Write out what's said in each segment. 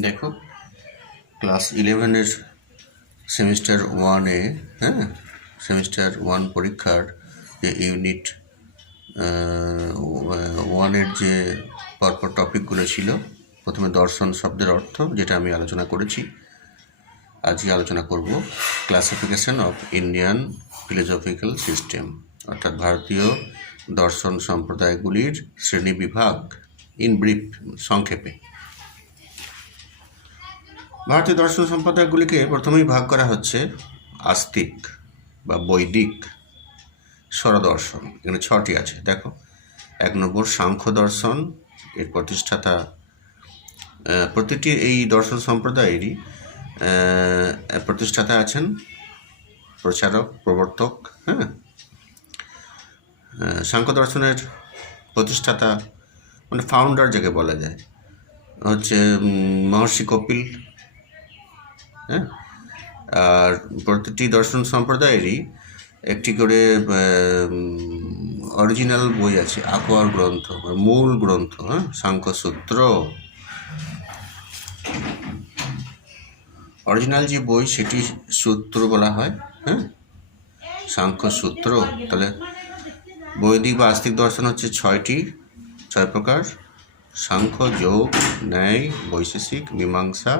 দেখো class 11-এর semester 1-এ semester 1 পরীক্ষার যে ইউনিট 1-এর যে পরপর টপিকগুলো ছিল, প্রথমে দর্শন শব্দের অর্থ, যেটা আমি আলোচনা করেছি। আজকে আলোচনা করব classification of Indian philosophical system, অর্থাৎ ভারতীয় দর্শন সম্প্রদায়গুলির শ্রেণীবিভাগ, ইন ব্রিফ, সংক্ষেপে। ভারতীয় দর্শন সম্প্রদায়গুলিকে প্রথমেই ভাগ করা হচ্ছে আস্তিক বা বৈদিক, স্বরদর্শন। এখানে 6টি আছে। দেখো, 1 নম্বর সাংখ্য দর্শন, এর প্রতিষ্ঠাতা। প্রতিটি এই দর্শন সম্প্রদায়েরই প্রতিষ্ঠাতা আছেন, প্রচারক, প্রবর্তক। সাংখ্য দর্শনের প্রতিষ্ঠাতা মানে ফাউন্ডার যাকে বলা যায় হচ্ছে মহর্ষি কপিল। আর প্রতিটি দর্শন সম্প্রদায়েরই একটি করে অরিজিনাল বই আছে, আকোয়ার গ্রন্থ, মূল গ্রন্থ, সাংখ্যসূত্র। অরিজিনাল যে বই সেটি সূত্র বলা হয়, সাংখ্যসূত্র। তাহলে বৈদিক বা আস্তিক দর্শন হচ্ছে 6 প্রকার: সাংখ্য, যোগ, ন্যায়, বৈশেষিক, মীমাংসা,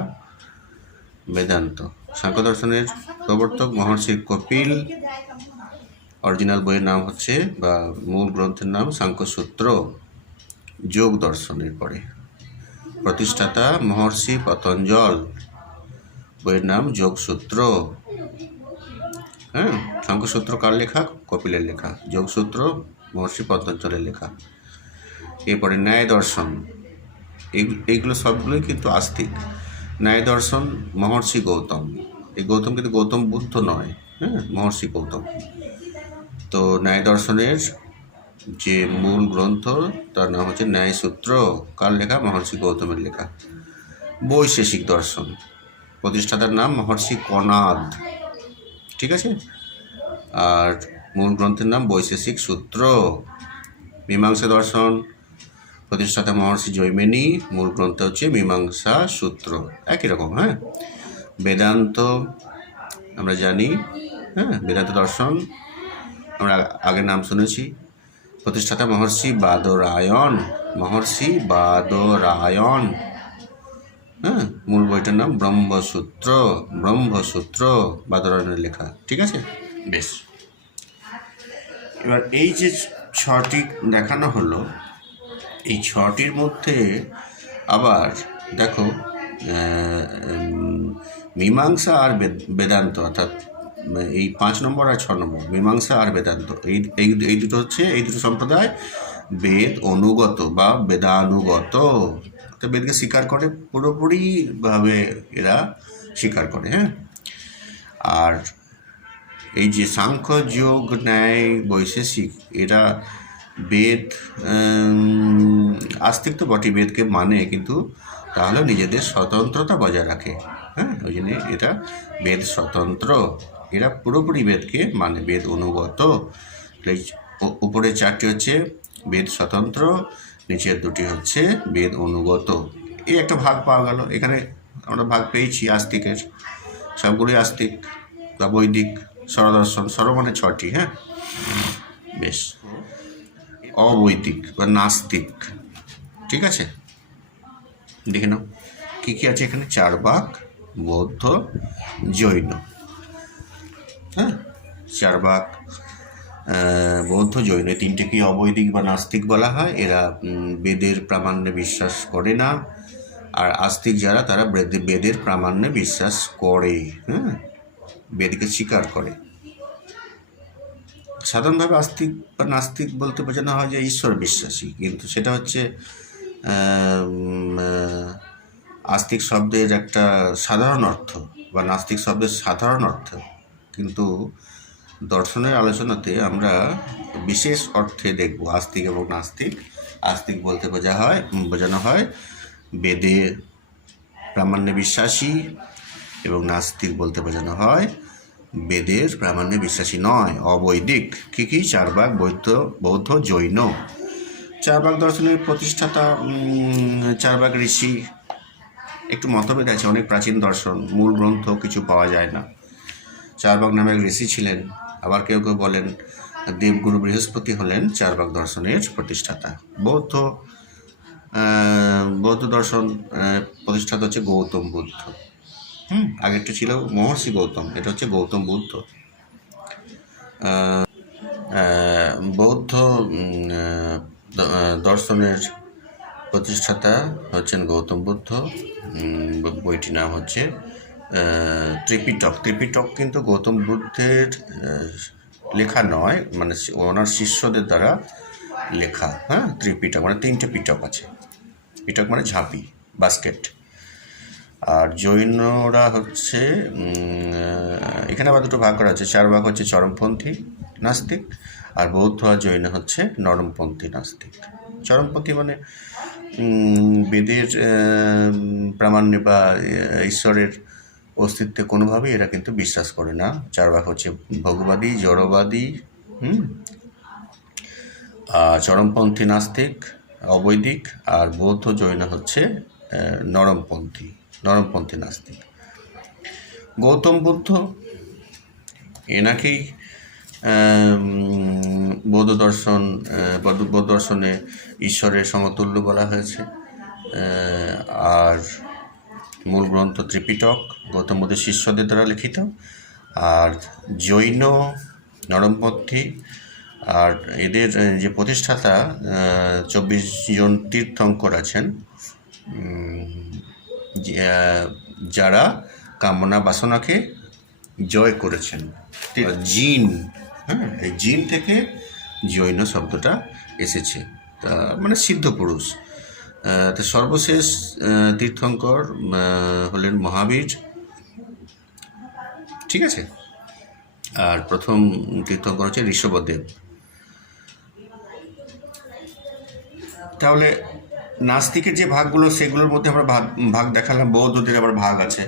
বেদান্ত। সাংখ্য দর্শনের প্রবর্তক মহর্ষি কপিল। অরিজিনাল বইয়ের নাম হচ্ছে বা মূল গ্রন্থের নাম সাংখ্যসূত্র। যোগ দর্শনের পরে প্রতিষ্ঠাতা মহর্ষি পতঞ্জল, বইয়ের নাম যোগসূত্র। সাংখ্যসূত্র কার লেখা? কপিলের লেখা। যোগসূত্র মহর্ষি পতঞ্জলের লেখা। এরপরে ন্যায় দর্শন, এইগুলো সবগুলোই কিন্তু আস্তিক। ন্যায় দর্শন মহর্ষি গৌতম। এই গৌতম কিন্তু গৌতম বুদ্ধ নয়, মহর্ষি গৌতম। তো ন্যায় দর্শনের যে মূল গ্রন্থ তার নাম হচ্ছে ন্যায়সূত্র। কার লেখা? মহর্ষি গৌতমের লেখা। বৈশেষিক দর্শন, প্রতিষ্ঠাতার নাম মহর্ষি কনাদ, ঠিক আছে। আর মূল গ্রন্থের নাম বৈশেষিক সূত্র। মীমাংসা দর্শন, প্রতিষ্ঠাতা মহর্ষি জৈমিনী, মূল গ্রন্থ হচ্ছে মীমাংসা সূত্র। একই রকম। বেদান্ত আমরা জানি, বেদান্ত দর্শন আমরা আগের নাম শুনেছি। প্রতিষ্ঠাতা মহর্ষি বাদরায়ণ, মূল বইটার নাম ব্রহ্মসূত্র, বাদরায়ণের লেখা, ঠিক আছে। বেশ, এবার এই যে 6টি দেখানো হলো, এই 6টির মধ্যে আবার দেখো মীমাংসা আর বেদান্ত, অর্থাৎ এই 5 নম্বর আর 6 নম্বর, মীমাংসা আর বেদান্ত, এই দুটো হচ্ছে, এই দুটো সম্প্রদায় বেদ অনুগত বা বেদানুগত। বেদকে স্বীকার করে, পুরোপুরিভাবে এরা স্বীকার করে। আর এই যে সাংখ্য, যোগ, ন্যায়, বৈশেষিক, এরা বেদ আস্তিক তো বটে, বেদকে মানে, কিন্তু তাহলে নিজেদের স্বতন্ত্রতা বজায় রাখে। ওই জন্য এটা বেদ স্বতন্ত্র, এরা পুরোপুরি বেদকে মানে, বেদ অনুগত। উপরে 4টি হচ্ছে বেদ স্বতন্ত্র, নিচের 2টি হচ্ছে বেদ অনুগত। এই একটা ভাগ পাওয়া গেল। এখানে আমরা ভাগ পেয়েছি আস্তিকের, সবগুলোই আস্তিক বা বৈদিক। স্বরদর্শন, স্বর মানে 6টি। বেশ, অবৈদিক বা নাস্তিক, ঠিক আছে। দেখে নাও কী কী আছে এখানে। চার্বাক, বৌদ্ধ, জৈন। চার্বাক, বৌদ্ধ, জৈন, 3টিকেই অবৈদিক বা নাস্তিক বলা হয়। এরা বেদের প্রামাণ্যে বিশ্বাস করে না। আর আস্তিক যারা, তারা বেদের প্রামাণ্যে বিশ্বাস করে, বেদকে স্বীকার করে। সাধারণভাবে আস্তিক বা নাস্তিক বলতে বোঝানো হয় যে ঈশ্বর বিশ্বাসী, কিন্তু সেটা হচ্ছে আস্তিক শব্দের একটা সাধারণ অর্থ বা নাস্তিক শব্দের সাধারণ অর্থ। কিন্তু দর্শনের আলোচনাতে আমরা বিশেষ অর্থে দেখব আস্তিক এবং নাস্তিক। আস্তিক বলতে বোঝানো হয় বেদে প্রামাণ্যে বিশ্বাসী, এবং নাস্তিক বলতে বোঝানো হয় বেদের প্রামাণ্যে বিশ্বাসী নয়, অবৈদিক। কী? চার্বাক, বৌদ্ধ, জৈন। চার্বাক দর্শনের প্রতিষ্ঠাতা চার্বাক ঋষি। একটু মতভেদ আছে, অনেক প্রাচীন দর্শন, মূল গ্রন্থ কিছু পাওয়া যায় না। চারবাক নামে এক ঋষি ছিলেন, আবার কেউ কেউ বলেন দেবগুরু বৃহস্পতি হলেন চারবাক দর্শনের প্রতিষ্ঠাতা। বৌদ্ধ দর্শন প্রতিষ্ঠাতা হচ্ছে গৌতম বুদ্ধ। আগেরটা ছিল মহর্ষি গৌতম, এটা হচ্ছে গৌতম বুদ্ধ। বৌদ্ধ দর্শনের প্রতিষ্ঠাতা হচ্ছেন গৌতম বুদ্ধ। বইটির নাম হচ্ছে ত্রিপিটক। ত্রিপিটক কিন্তু গৌতম বুদ্ধের লেখা নয়, মানে ওনার শিষ্যদের দ্বারা লেখা। হ্যাঁ, ত্রিপিটক মানে 3টে পিটক আছে। পিটক মানে ঝাঁপি, বাস্কেট। আর জৈনরা হচ্ছে, এখানে আবার দুটো ভাগ করা আছে। 4 ভাগ হচ্ছে চরমপন্থী নাস্তিক, আর বৌদ্ধ আর জৈন হচ্ছে নরমপন্থী নাস্তিক। চরমপন্থী মানে বেদের প্রামাণ্যে বা ঈশ্বরের অস্তিত্বে কোনোভাবেই এরা কিন্তু বিশ্বাস করে না। 4 ভাগ হচ্ছে ভোগবাদী, জড়বাদী, আর চরমপন্থী নাস্তিক, অবৈদিক। আর বৌদ্ধ জৈন হচ্ছে নরমপন্থী নাস্তিক। গৌতম বুদ্ধ, এনাকেই বৌদ্ধ দর্শনে ঈশ্বরের সমতুল্য বলা হয়েছে। আর মূল গ্রন্থ ত্রিপিটক গৌতম বুদ্ধের শিষ্যদের দ্বারা লিখিত। আর জৈন, নরমপন্থী, আর এদের যে প্রতিষ্ঠাতা 24 জন তীর্থঙ্কর আছেন, যারা কামনা বাসনাকে জয় করেছেন। জিন, হ্যাঁ, এই জিন থেকে জৈন শব্দটা এসেছে, তা মানে সিদ্ধ পুরুষ। তো সর্বশেষ তীর্থঙ্কর হলেন মহাবীর, ঠিক আছে। আর প্রথম তীর্থঙ্কর হচ্ছে ঋষভদেব। তাহলে নাস্তিকের যে ভাগগুলো, সেগুলোর মধ্যে আমরা ভাগ দেখালাম। বৌদ্ধদের আবার ভাগ আছে,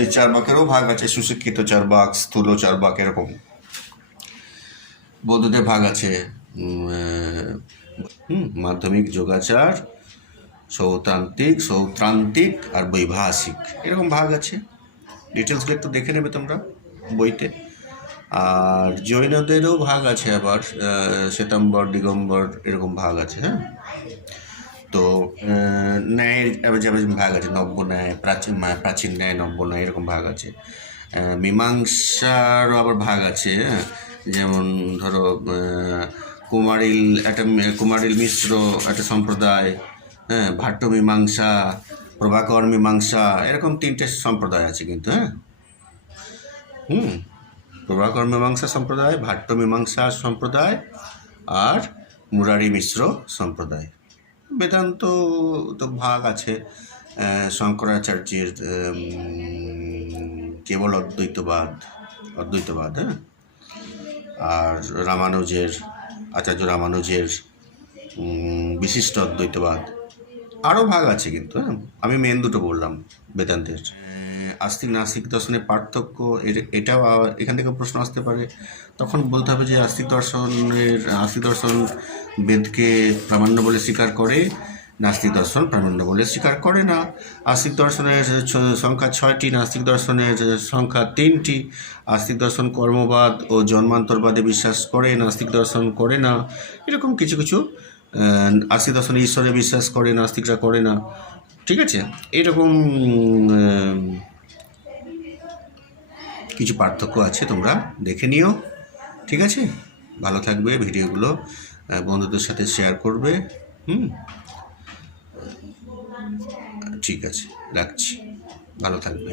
এই চারবাকেরও ভাগ আছে, সুশিক্ষিত চারবাক, স্থূল চারবাক, এরকম বৌদ্ধদের ভাগ আছে। মাধ্যমিক, যোগাচার, সৌত্রান্তিক আর বৈভাষিক, এরকম ভাগ আছে। ডিটেলসগুলো একটু দেখে নেবে তোমরা বইতে। আর জৈনদেরও ভাগ আছে, আবার শ্বেতাম্বর, দিগম্বর, এরকম ভাগ আছে। হ্যাঁ, তো ন্যায়ের ভাগ আছে, নব্য ন্যায়, প্রাচীন ন্যায়, নব্য ন্যায়, এরকম ভাগ আছে। মীমাংসারও আবার ভাগ আছে। যেমন ধরো কুমারিল মিশ্র একটা সম্প্রদায়, হ্যাঁ, ভাট্ট মীমাংসা, প্রভাকর মীমাংসা, এরকম 3টে সম্প্রদায় আছে কিন্তু। হ্যাঁ, প্রভাকর মীমাংসা সম্প্রদায়, ভাট্ট মীমাংসা সম্প্রদায়, আর মুরারি মিশ্র সম্প্রদায়। বেদান্ত তো ভাগ আছে, শঙ্করাচার্যের কেবল অদ্বৈতবাদ, হ্যাঁ, আর আচার্য রামানুজের বিশিষ্ট অদ্বৈতবাদ, আরও ভাগ আছে কিন্তু। হ্যাঁ, আমি মেন দুটো বললাম বেদান্তের। আস্তিক নাস্তিক দর্শনের পার্থক্য, এটাও এখান থেকে প্রশ্ন আসতে পারে। তখন বলতে হবে যে আস্তিক দর্শন বেদকে প্রামাণ্য বলে স্বীকার করে, নাস্তিক দর্শন প্রামাণ্য বলে স্বীকার করে না। আস্তিক দর্শনের সংখ্যা 6টি, নাস্তিক দর্শনের সংখ্যা 3টি। আস্তিক দর্শন কর্মবাদ ও জন্মান্তরবাদে বিশ্বাস করে, নাস্তিক দর্শন করে না। এরকম কিছু আস্তিক দর্শনে ঈশ্বরে বিশ্বাস করে, নাস্তিকরা করে না, ঠিক আছে। এরকম কিছু পার্থক্য আছে, তোমরা দেখে নিও, ঠিক আছে। ভালো থাকবে, ভিডিওগুলো বন্ধুদের সাথে শেয়ার করবে। ঠিক আছে, রাখছি, ভালো থাকবে।